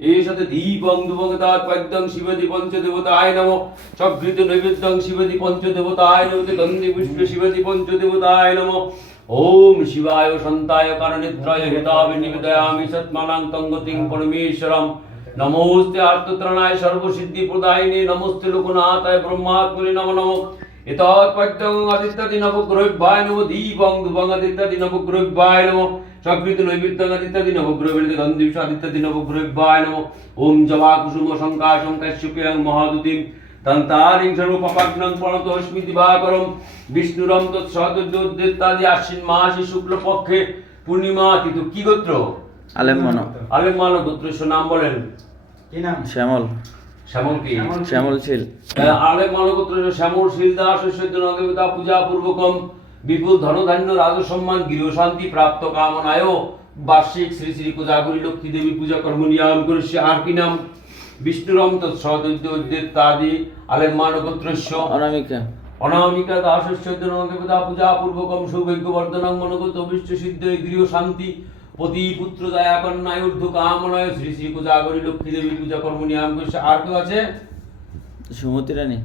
एषते दीपं धूपगतात् पद्यं शिवति पञ्चदेवताय नमः सकृत नैवेद्यं शिवति पञ्चदेवताय नमः गन्धि पुष्प शिवति पञ्चदेवताय नमः ओम शिवाय शान्ताय कारणित्राय हिताय निवेदयामि सत्मानं तंगतिं परमेश्वरं नमोस्ते आर्तत्राणाय सर्वसिद्धि प्रदायिने नमोस्ते लोकनाथाय ब्रह्मात्मने नमो नमः एतत् पद्यं आदित्यदिनवग्रहाय नमः दीपं धूपं आदित्यदिनवग्रहाय नमः सकृत नैवेद्यं आदित्यदिनवग्रहाय गन्धि आदित्यदिनवग्रहाय नमः ओम जवाकुसुम शंकाशं कश्यपयं महादुतिं तन्तारिं सर्वपापाग्नं प्रणतोऽस्मि दिवाकरं विष्णुरं तत्सहतोद्योदितादि आश्विन मासे शुक्लपक्षे পূর্ণিমা তিথি কি গোত্র আলেম্মন আলেম্মন গোত্রের নাম বলেন কি নাম? শ্যামল শ্যামল কি শ্যামল ছিল আলেম্মন গোত্রের শ্যামল শিলদাস দেবতা পূজা পূর্বকম বিপুল ধনধান্য রাজসম্মান গৃহ শান্তি প্রাপ্ত কামনায় বার্ষিক শ্রী শ্রী কোজাগরী লক্ষ্মী দেবী পূজা কর্ম নিয়ম করেছে আর কি নাম বিষ্ণুরম তৎসহতোদ্যোদিতাদি আলেম্মন গোত্রস্য অনামিকা অনামিকা দাসস্য দেবতা পূজা পূর্বকম সৌভাগ্যবর্ধনং মনোগত অভীষ্ট সিদ্ধ গৃহ শান্তি পতি পুত্র দয়া কন্যায় ঊর্ধ্ব কামনায় শ্রী শ্রী কোজাগরী লক্ষ্মী দেবী পূজা কর্ম নিয়ম করেছে আর কেউ আছে সুমতি রানী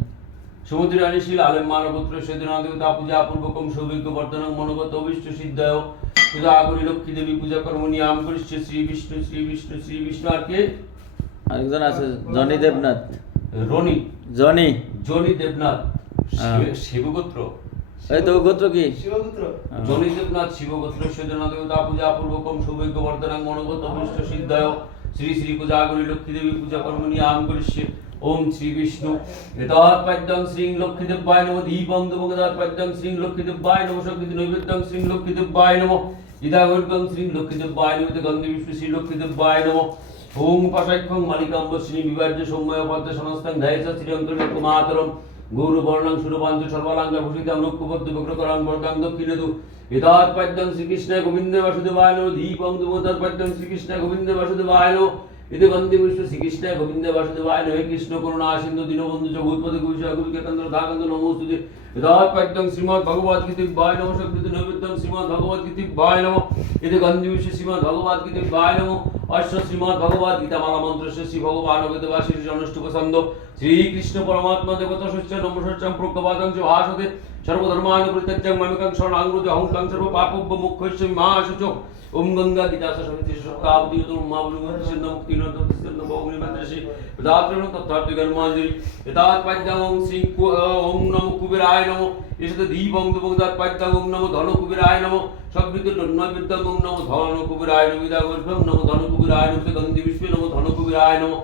সমুদ্র রানীশীল আলেম্মান পুত্র সেদিনা দেবতা পূজা পূর্বকম সৌভাগ্যবর্ধনং মনোগত অভীষ্ট সিদ্ধায় কোজাগরী লক্ষ্মী দেবী পূজা কর্ম নিয়ম করেছে শ্রী বিষ্ণু শ্রী বিষ্ণু শ্রী বিষ্ণু আর কে আরেকজন আছে জনি দেবনাথ রনি জনি জনি দেবনাথ শিবগোত্র এই তো গোত্র কি শিবপুত্র। জনি দেবনাথ শিবগোত্র সেদিনা দেবতা পূজা পূর্বকম সৌভাগ্যবর্ধনং মনোগত অভীষ্ট সিদ্ধায় শ্রী শ্রী কোজাগরী লক্ষ্মী দেবী পূজা কর্ম নিয়ম করেছে ओम श्री विष्णु एतत् पद्यं श्री लक्ष्मी देवाय नमः दीपं धूपगतात् पद्यं श्री लक्ष्मी देवाय नमः सकृत नैवेद्यं श्री लक्ष्मी देवाय नमः इदागोर्गं श्री लक्ष्मी देवाय नमः गन्धि विष्णु श्री लक्ष्मी देवाय नमः ओम पशैखं मालिकाम्ब श्री विभाज्य सौम्य पद्य सनस्तं ध्येयस श्री अंतर्गतमातरं गौरवर्णं सुरभान्त सर्वालङ्कार भूषितं रुक्कपद्य वक्रकरां वरदां दक्षिणेदु एतत् पद्यं श्री कृष्ण गोविन्द वासुदेवाय नमः दीपं धूपगतात् पद्यं श्री कृष्ण गोविन्द वासुदेवाय नमः इति वन्दे विष्णु श्रीकृष्ण गोविन्द वासुदेवाय नमः कृष्ण करुणा सिन्धु दीनबन्धु जगत्पति गोविंद गोविंदकान्त धाकन्त नमोस्तुते एतत् पद्यं श्रीमद् भगवद् गीताय नमः सकृत नैवेद्यं श्रीमद् भगवद् गीताय नमः इति वन्दे विष्णु श्रीमद् भगवद् गीताय नमः अष्ट श्रीमद् भगवद् गीता माला मन्त्रस्य श्री भगवान् वेदवासी अनुष्ठुप छन्द श्री कृष्ण परमात्मा देवता सच्च नमः प्रोक्तवादं च भाषते सर्वधर्मान् परित्यज्य मामेकं शरणां व्रज अहं तं सर्व पापभ्य मुक्तस्य महाशुचो ओम गंगा गीता समिति शब्दावधि तो महाबुद्धि सिद्ध मुक्ति न तो सिद्ध बहुनि मंत्रसि दात्रेण तत्त्वार्थ कर्मांजलि यतात पद्यं श्री ओम नमो कुबेराय नमो ईशत दीपं धूपगतात् पद्यं ओम नमो धन कुबेराय नमो सकृत नैवेद्यं ओम नमो धन कुबेराय नमो इदागोर्भं नमो धन कुबेराय नमो गन्धि विश्वे नमो धन कुबेराय नमो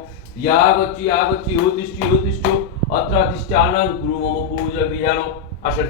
यागच्छि होतिष्ठि अत्राधिष्ठानं गुरु मम पूजा गृहाण आसन